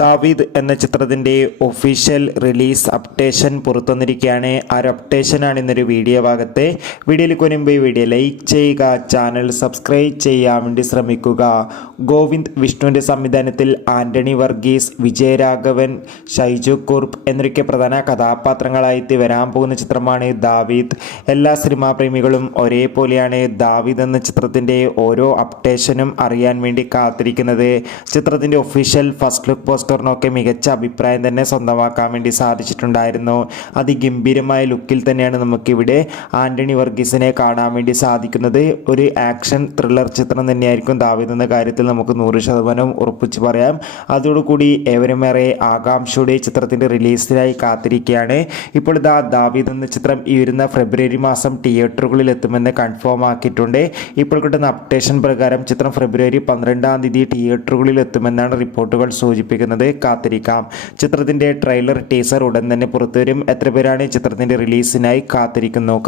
ദാവീദ് എന്ന ചിത്രത്തിൻ്റെ ഒഫീഷ്യൽ റിലീസ് അപ്ഡേഷൻ പുറത്തുവന്നിരിക്കുകയാണ്. ആ ഒരു അപ്ഡേഷനാണ് ഇന്നൊരു വീഡിയോ ഭാഗത്തെ. വീഡിയോയിലേക്ക് മുൻപ് വീഡിയോ ലൈക്ക് ചെയ്യുക, ചാനൽ സബ്സ്ക്രൈബ് ചെയ്യാൻ വേണ്ടി ശ്രമിക്കുക. ഗോവിന്ദ് വിഷ്ണുവിൻ്റെ സംവിധാനത്തിൽ ആൻ്റണി വർഗീസ്, വിജയരാഘവൻ, ഷൈജു കുർപ്പ് എന്നൊക്കെ പ്രധാന കഥാപാത്രങ്ങളായിട്ട് വരാൻ പോകുന്ന ചിത്രമാണ് ദാവീദ്. എല്ലാ സിനിമാ പ്രേമികളും ഒരേപോലെയാണ് ദാവീദ് എന്ന ചിത്രത്തിൻ്റെ ഓരോ അപ്ഡേഷനും അറിയാൻ വേണ്ടി കാത്തിരിക്കുന്നത്. ചിത്രത്തിൻ്റെ ഒഫീഷ്യൽ ഫസ്റ്റ് ലുക്ക് പോസ്റ്ററിനൊക്കെ മികച്ച അഭിപ്രായം തന്നെ സ്വന്തമാക്കാൻ വേണ്ടി സാധിച്ചിട്ടുണ്ടായിരുന്നു. അതിഗംഭീരമായ ലുക്കിൽ തന്നെയാണ് നമുക്കിവിടെ ആൻ്റണി വർഗീസിനെ കാണാൻ വേണ്ടി സാധിക്കുന്നത്. ഒരു ആക്ഷൻ ത്രില്ലർ ചിത്രം തന്നെയായിരിക്കും ദാവീദ് എന്ന കാര്യത്തിൽ നമുക്ക് 100% ഉറപ്പിച്ച് പറയാം. അതോടുകൂടി ഏവരുമേറെ ആകാംക്ഷയുടെ ചിത്രത്തിൻ്റെ റിലീസിനായി കാത്തിരിക്കുകയാണ്. ഇപ്പോൾ ദാവീദ് എന്ന ചിത്രം ഈ വരുന്ന ഫെബ്രുവരി മാസം തിയേറ്ററുകളിൽ എത്തുമെന്ന് കൺഫേം ആക്കിയിട്ടുണ്ട്. ഇപ്പോൾ കിട്ടുന്ന അപ്ഡേഷൻ പ്രകാരം ചിത്രം ഫെബ്രുവരി 12-ാം തീയതി തിയേറ്ററുകളിൽ എത്തുമെന്നാണ് റിപ്പോർട്ടുകൾ സൂചിപ്പിക്കുന്നത്. കാത്തിരിക്കാം. ചിത്രത്തിൻ്റെ ട്രെയിലർ, ടീസർ ഉടൻ തന്നെ പുറത്തുവരും. എത്ര പേരാണ് ചിത്രത്തിൻ്റെ റിലീസിനായി കാത്തിരിക്കുന്നു?